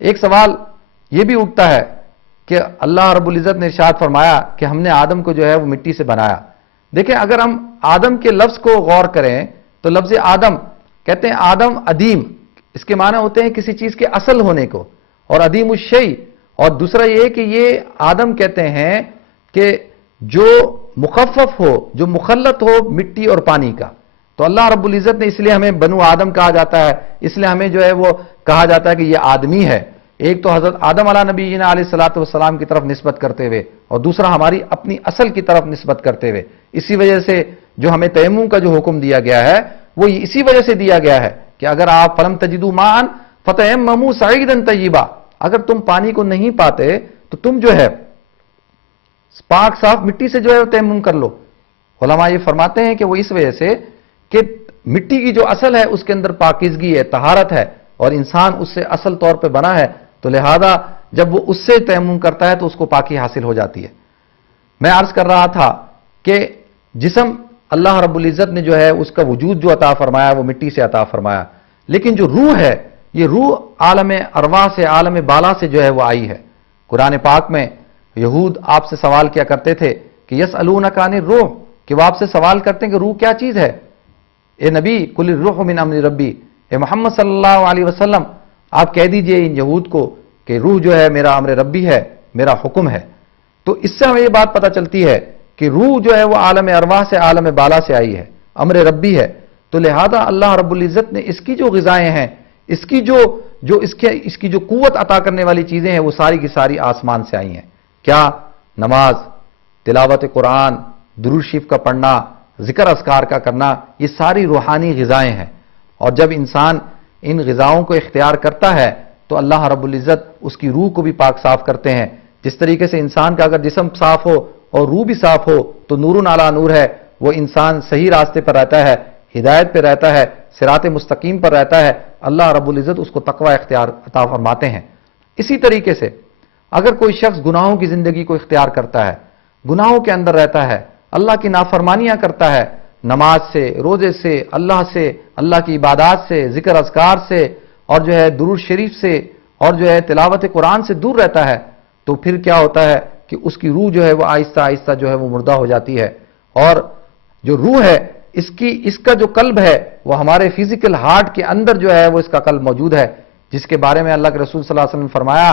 ایک سوال یہ بھی اٹھتا ہے کہ اللہ رب العزت نے ارشاد فرمایا کہ ہم نے آدم کو جو ہے وہ مٹی سے بنایا. دیکھیں اگر ہم آدم کے لفظ کو غور کریں تو لفظ آدم کہتے ہیں آدم عدیم، اس کے معنی ہوتے ہیں کسی چیز کے اصل ہونے کو، اور عدیم الشیء، اور دوسرا یہ کہ یہ آدم کہتے ہیں کہ جو مخفف ہو، جو مخلط ہو مٹی اور پانی کا. تو اللہ رب العزت نے اس لیے ہمیں بنو آدم کہا جاتا ہے، اس لیے ہمیں جو ہے وہ کہا جاتا ہے کہ یہ آدمی ہے. ایک تو حضرت آدم علیہ نبینا علیہ الصلوۃ والسلام کی طرف نسبت کرتے ہوئے، اور دوسرا ہماری اپنی اصل کی طرف نسبت کرتے ہوئے. اسی وجہ سے جو ہمیں تیمم کا جو حکم دیا گیا ہے وہ اسی وجہ سے دیا گیا ہے کہ اگر آپ فلم تجدوا ماء فتیمموا صعیدا طیبا، اگر تم پانی کو نہیں پاتے تو تم جو ہے پاک صاف مٹی سے جو ہے تیمم کر لو. علماء یہ فرماتے ہیں کہ وہ اس وجہ سے کہ مٹی کی جو اصل ہے اس کے اندر پاکیزگی ہے، طہارت ہے، اور انسان اس سے اصل طور پہ بنا ہے، تو لہذا جب وہ اس سے تیمم کرتا ہے تو اس کو پاکی حاصل ہو جاتی ہے. میں عرض کر رہا تھا کہ جسم اللہ رب العزت نے جو ہے اس کا وجود جو عطا فرمایا وہ مٹی سے عطا فرمایا، لیکن جو روح ہے یہ روح عالم ارواح سے، عالم بالا سے جو ہے وہ آئی ہے. قرآن پاک میں یہود آپ سے سوال کیا کرتے تھے کہ یسألونک عن الروح، کہ وہ آپ سے سوال کرتے ہیں کہ روح کیا چیز ہے. اے نبی قل الروح من امر ربی، اے محمد صلی اللہ علیہ وسلم آپ کہہ دیجئے ان یہود کو کہ روح جو ہے میرا امر ربی ہے، میرا حکم ہے. تو اس سے ہمیں یہ بات پتہ چلتی ہے کہ روح جو ہے وہ عالم ارواح سے، عالم بالا سے آئی ہے، امر ربی ہے. تو لہذا اللہ رب العزت نے اس کی جو غذائیں ہیں، اس کی اس کی جو قوت عطا کرنے والی چیزیں ہیں وہ ساری کی ساری آسمان سے آئی ہیں. کیا؟ نماز، تلاوت قرآن، درود شریف کا پڑھنا، ذکر اذکار کا کرنا، یہ ساری روحانی غذائیں ہیں. اور جب انسان ان غذاؤں کو اختیار کرتا ہے تو اللہ رب العزت اس کی روح کو بھی پاک صاف کرتے ہیں. جس طریقے سے انسان کا اگر جسم صاف ہو اور روح بھی صاف ہو تو نور علی نور ہے، وہ انسان صحیح راستے پر رہتا ہے، ہدایت پہ رہتا ہے، صراط مستقیم پر رہتا ہے. اللہ رب العزت اس کو تقوی اختیار عطا فرماتے ہیں. اسی طریقے سے اگر کوئی شخص گناہوں کی زندگی کو اختیار کرتا ہے، گناہوں کے اندر رہتا ہے، اللہ کی نافرمانیاں کرتا ہے، نماز سے، روزے سے، اللہ کی عبادات سے، ذکر اذکار سے، اور جو ہے درود شریف سے، اور جو ہے تلاوت قرآن سے دور رہتا ہے، تو پھر کیا ہوتا ہے کہ اس کی روح جو ہے وہ آہستہ آہستہ جو ہے وہ مردہ ہو جاتی ہے. اور جو روح ہے اس کا جو قلب ہے وہ ہمارے فزیکل ہارٹ کے اندر جو ہے وہ اس کا قلب موجود ہے، جس کے بارے میں اللہ کے رسول صلی اللہ علیہ وسلم نے فرمایا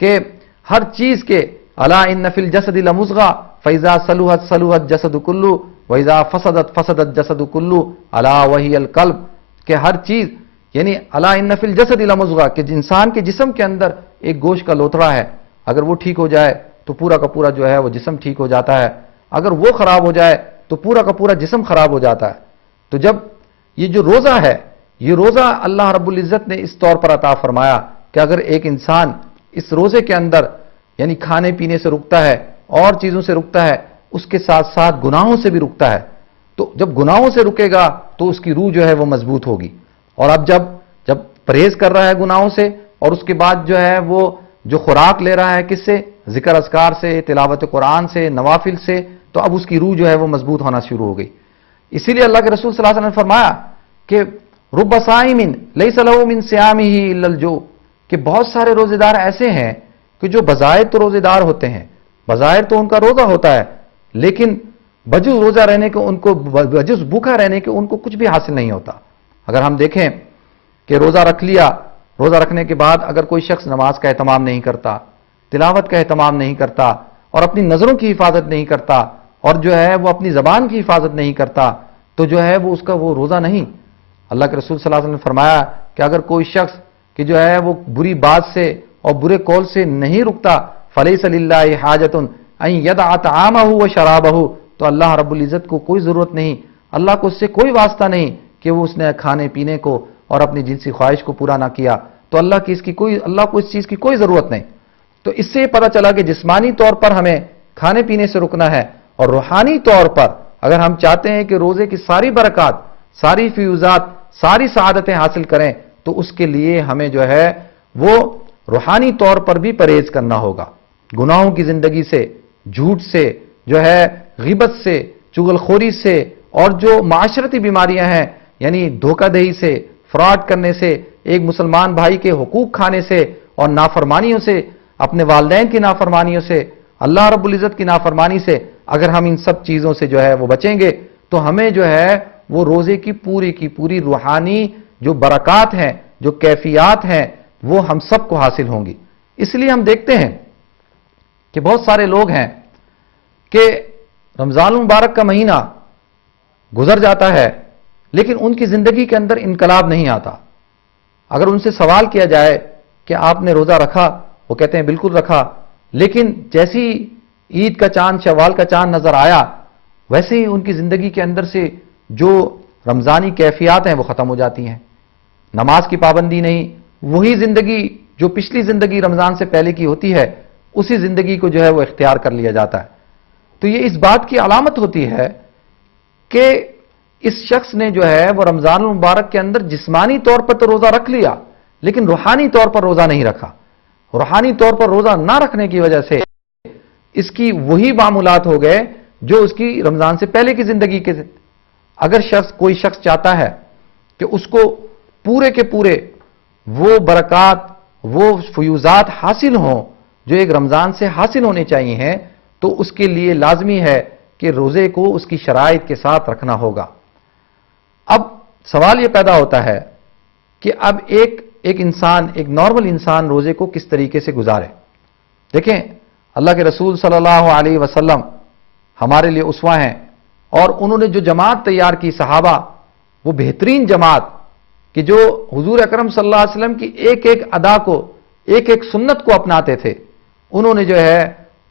کہ ہر چیز کے الا ان فی الجسد لمضغہ فاذا صلحت صلح الجسد کلہ واذا فسدت فسد الجسد کلہ الا وہی القلب، کہ ہر چیز یعنی الا ان فی الجسد لمضغہ، کہ انسان کے جسم کے اندر ایک گوشت کا لوتھڑا ہے، اگر وہ ٹھیک ہو جائے تو پورا کا پورا جو ہے وہ جسم ٹھیک ہو جاتا ہے، اگر وہ خراب ہو جائے تو پورا کا پورا جسم خراب ہو جاتا ہے. تو جب یہ جو روزہ ہے، یہ روزہ اللہ رب العزت نے اس طور پر عطا فرمایا کہ اگر ایک انسان اس روزے کے اندر یعنی کھانے پینے سے رکتا ہے اور چیزوں سے رکتا ہے، اس کے ساتھ ساتھ گناہوں سے بھی رکتا ہے، تو جب گناہوں سے رکے گا تو اس کی روح جو ہے وہ مضبوط ہوگی. اور اب جب پرہیز کر رہا ہے گناہوں سے، اور اس کے بعد جو ہے وہ جو خوراک لے رہا ہے کس سے؟ ذکر اذکار سے، تلاوت قرآن سے، نوافل سے، تو اب اس کی روح جو ہے وہ مضبوط ہونا شروع ہو گئی. اسی لیے اللہ کے رسول صلی اللہ علیہ وسلم نے فرمایا کہ رب صائم لیس له من صیامہ الا الجوع، کہ بہت سارے روزے دار ایسے ہیں کہ جو بظاہر تو روزے دار ہوتے ہیں، بظاہر تو ان کا روزہ ہوتا ہے، لیکن بجز روزہ رہنے کے ان کو، بجز بھوکا رہنے کے ان کو کچھ بھی حاصل نہیں ہوتا. اگر ہم دیکھیں کہ روزہ رکھ لیا، روزہ رکھنے کے بعد اگر کوئی شخص نماز کا اہتمام نہیں کرتا، تلاوت کا اہتمام نہیں کرتا، اور اپنی نظروں کی حفاظت نہیں کرتا، اور جو ہے وہ اپنی زبان کی حفاظت نہیں کرتا، تو جو ہے وہ اس کا وہ روزہ نہیں. اللہ کے رسول صلی اللہ علیہ وسلم نے فرمایا کہ اگر کوئی شخص کہ جو ہے وہ بری بات سے اور برے قول سے نہیں رکتا، فلیس للہ حاجۃ ان یدع طعامہ وشرابہ، تو اللہ رب العزت کو کوئی ضرورت نہیں، اللہ کو اس سے کوئی واسطہ نہیں کہ وہ اس نے کھانے پینے کو اور اپنی جنسی خواہش کو پورا نہ کیا، تو اللہ کو اس چیز کی کوئی ضرورت نہیں. تو اس سے یہ پتہ چلا کہ جسمانی طور پر ہمیں کھانے پینے سے رکنا ہے، اور روحانی طور پر اگر ہم چاہتے ہیں کہ روزے کی ساری برکات، ساری فیوزات، ساری سعادتیں حاصل کریں، تو اس کے لیے ہمیں جو ہے وہ روحانی طور پر بھی پرہیز کرنا ہوگا. گناہوں کی زندگی سے، جھوٹ سے، جو ہے غیبت سے، چغل خوری سے، اور جو معاشرتی بیماریاں ہیں یعنی دھوکہ دہی سے، فراڈ کرنے سے، ایک مسلمان بھائی کے حقوق کھانے سے، اور نافرمانیوں سے، اپنے والدین کی نافرمانیوں سے، اللہ رب العزت کی نافرمانی سے اگر ہم ان سب چیزوں سے جو ہے وہ بچیں گے تو ہمیں جو ہے وہ روزے کی پوری روحانی جو برکات ہیں، جو کیفیات ہیں، وہ ہم سب کو حاصل ہوں گی۔ اس لیے ہم دیکھتے ہیں کہ بہت سارے لوگ ہیں کہ رمضان المبارک کا مہینہ گزر جاتا ہے لیکن ان کی زندگی کے اندر انقلاب نہیں آتا۔ اگر ان سے سوال کیا جائے کہ آپ نے روزہ رکھا، وہ کہتے ہیں بالکل رکھا، لیکن جیسی عید کا چاند، شوال کا چاند نظر آیا ویسے ہی ان کی زندگی کے اندر سے جو رمضانی کیفیات ہیں وہ ختم ہو جاتی ہیں۔ نماز کی پابندی نہیں، وہی زندگی جو پچھلی زندگی رمضان سے پہلے کی ہوتی ہے اسی زندگی کو جو ہے وہ اختیار کر لیا جاتا ہے۔ تو یہ اس بات کی علامت ہوتی ہے کہ اس شخص نے جو ہے وہ رمضان المبارک کے اندر جسمانی طور پر تو روزہ رکھ لیا لیکن روحانی طور پر روزہ نہیں رکھا۔ روحانی طور پر روزہ نہ رکھنے کی وجہ سے اس کی وہی معمولات ہو گئے جو اس کی رمضان سے پہلے کی زندگی کے۔ اگر کوئی شخص چاہتا ہے کہ اس کو پورے کے پورے وہ برکات، وہ فیوزات حاصل ہوں جو ایک رمضان سے حاصل ہونے چاہیے ہیں تو اس کے لیے لازمی ہے کہ روزے کو اس کی شرائط کے ساتھ رکھنا ہوگا۔ اب سوال یہ پیدا ہوتا ہے کہ اب ایک انسان، ایک نارمل انسان روزے کو کس طریقے سے گزارے۔ دیکھیں اللہ کے رسول صلی اللہ علیہ وسلم ہمارے لیے اسوہ ہیں، اور انہوں نے جو جماعت تیار کی صحابہ، وہ بہترین جماعت کہ جو حضور اکرم صلی اللہ علیہ وسلم کی ایک ایک ادا کو، ایک ایک سنت کو اپناتے تھے، انہوں نے جو ہے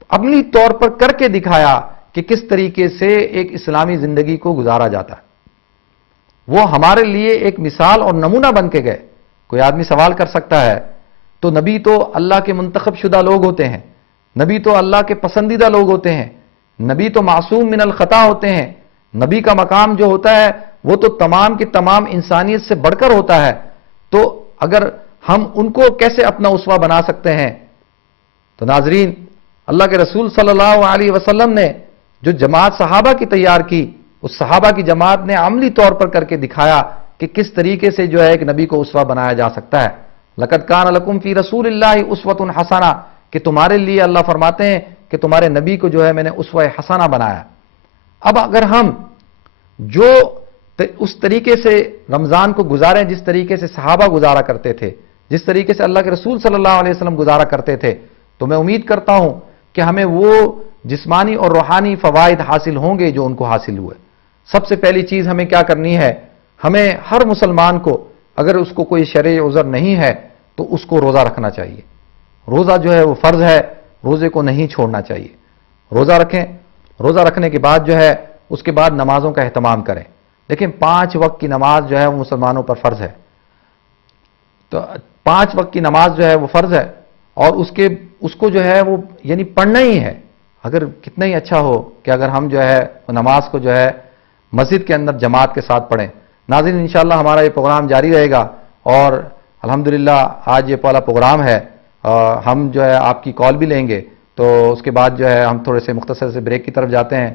عملی طور پر کر کے دکھایا کہ کس طریقے سے ایک اسلامی زندگی کو گزارا جاتا ہے۔ وہ ہمارے لیے ایک مثال اور نمونہ بن کے گئے۔ کوئی آدمی سوال کر سکتا ہے تو نبی تو اللہ کے منتخب شدہ لوگ ہوتے ہیں، نبی تو اللہ کے پسندیدہ لوگ ہوتے ہیں، نبی تو معصوم من الخطا ہوتے ہیں، نبی کا مقام جو ہوتا ہے وہ تو تمام کی تمام انسانیت سے بڑھ کر ہوتا ہے، تو اگر ہم ان کو کیسے اپنا اسوہ بنا سکتے ہیں؟ تو ناظرین، اللہ کے رسول صلی اللہ علیہ وسلم نے جو جماعت صحابہ کی تیار کی، اس صحابہ کی جماعت نے عملی طور پر کر کے دکھایا کہ کس طریقے سے جو ہے ایک نبی کو اسوہ بنایا جا سکتا ہے۔ لَقَدْ كَانَ لَكُمْ فِي رَسُولِ اللَّهِ أُسْوَةٌ حَسَنَةٌ، کہ تمہارے لیے اللہ فرماتے ہیں کہ تمہارے نبی کو جو ہے میں نے اسوہ حسنہ بنایا۔ اب اگر ہم جو اس طریقے سے رمضان کو گزاریں جس طریقے سے صحابہ گزارا کرتے تھے، جس طریقے سے اللہ کے رسول صلی اللہ علیہ وسلم گزارا کرتے تھے، تو میں امید کرتا ہوں کہ ہمیں وہ جسمانی اور روحانی فوائد حاصل ہوں گے جو ان کو حاصل ہوئے۔ سب سے پہلی چیز ہمیں کیا کرنی ہے؟ ہمیں ہر مسلمان کو اگر اس کو کوئی شرعی عذر نہیں ہے تو اس کو روزہ رکھنا چاہیے۔ روزہ جو ہے وہ فرض ہے، روزے کو نہیں چھوڑنا چاہیے۔ روزہ رکھیں، روزہ رکھنے کے بعد جو ہے اس کے بعد نمازوں کا اہتمام کریں۔ لیکن 5 وقت کی نماز جو ہے وہ مسلمانوں پر فرض ہے، تو 5 وقت کی نماز جو ہے وہ فرض ہے، اور اس کو جو ہے وہ یعنی پڑھنا ہی ہے۔ اگر کتنا ہی اچھا ہو کہ اگر ہم جو ہے نماز کو جو ہے مسجد کے اندر جماعت کے ساتھ پڑھیں۔ ناظرین، انشاءاللہ ہمارا یہ پروگرام جاری رہے گا، اور الحمدللہ آج یہ پہلا پروگرام ہے، ہم جو ہے آپ کی کال بھی لیں گے، تو اس کے بعد جو ہے ہم تھوڑے سے مختصر سے بریک کی طرف جاتے ہیں۔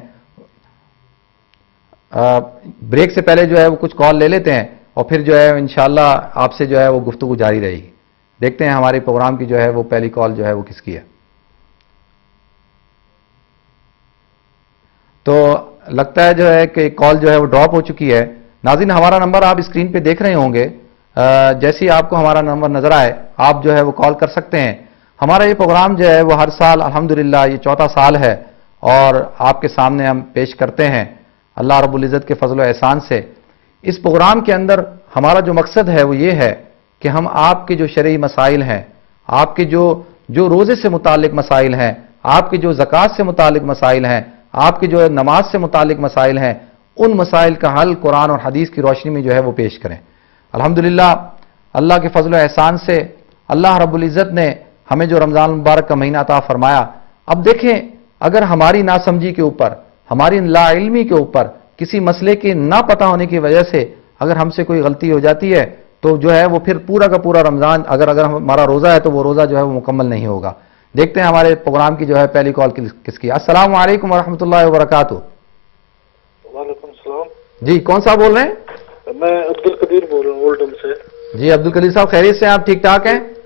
بریک سے پہلے جو ہے وہ کچھ کال لے لیتے ہیں اور پھر جو ہے انشاءاللہ آپ سے جو ہے وہ گفتگو جاری رہے گی۔ دیکھتے ہیں ہمارے پروگرام کی جو ہے وہ پہلی کال جو ہے وہ کس کی ہے۔ تو لگتا ہے جو ہے کہ کال جو ہے وہ ڈراپ ہو چکی ہے۔ ناظرین، ہمارا نمبر آپ اسکرین پہ دیکھ رہے ہوں گے، جیسے ہی آپ کو ہمارا نمبر نظر آئے آپ جو ہے وہ کال کر سکتے ہیں۔ ہمارا یہ پروگرام جو ہے وہ ہر سال الحمدللہ یہ 4تھا سال ہے، اور آپ کے سامنے ہم پیش کرتے ہیں اللہ رب العزت کے فضل و احسان سے۔ اس پروگرام کے اندر ہمارا جو مقصد ہے وہ یہ ہے کہ ہم آپ کے جو شرعی مسائل ہیں، آپ کے جو روزے سے متعلق مسائل ہیں، آپ کے جو زکوٰۃ سے متعلق مسائل ہیں، آپ کے جو نماز سے متعلق مسائل ہیں، ان مسائل کا حل قرآن اور حدیث کی روشنی میں جو ہے وہ پیش کریں۔ الحمدللہ اللہ کے فضل و احسان سے اللہ رب العزت نے ہمیں جو رمضان المبارک کا مہینہ عطا فرمایا، اب دیکھیں اگر ہماری ناسمجھی کے اوپر، ہماری لا علمی کے اوپر، کسی مسئلے کے نہ پتہ ہونے کی وجہ سے اگر ہم سے کوئی غلطی ہو جاتی ہے تو جو ہے وہ پھر پورا کا پورا رمضان اگر ہمارا روزہ ہے تو وہ روزہ جو ہے وہ مکمل نہیں ہوگا۔ دیکھتے ہیں ہمارے پروگرام کی جو ہے پہلی کال کس کی۔ السلام علیکم ورحمۃ اللہ وبرکاتہ۔ وعلیکم السلام جی، کون صاحب بول رہے ہیں؟ میں عبدالقدیر بول رہا ہوں اولڈم سے۔ جی عبدالقدیر صاحب، خیریت سے ہیں؟ آپ ٹھیک ٹھاک ہیں؟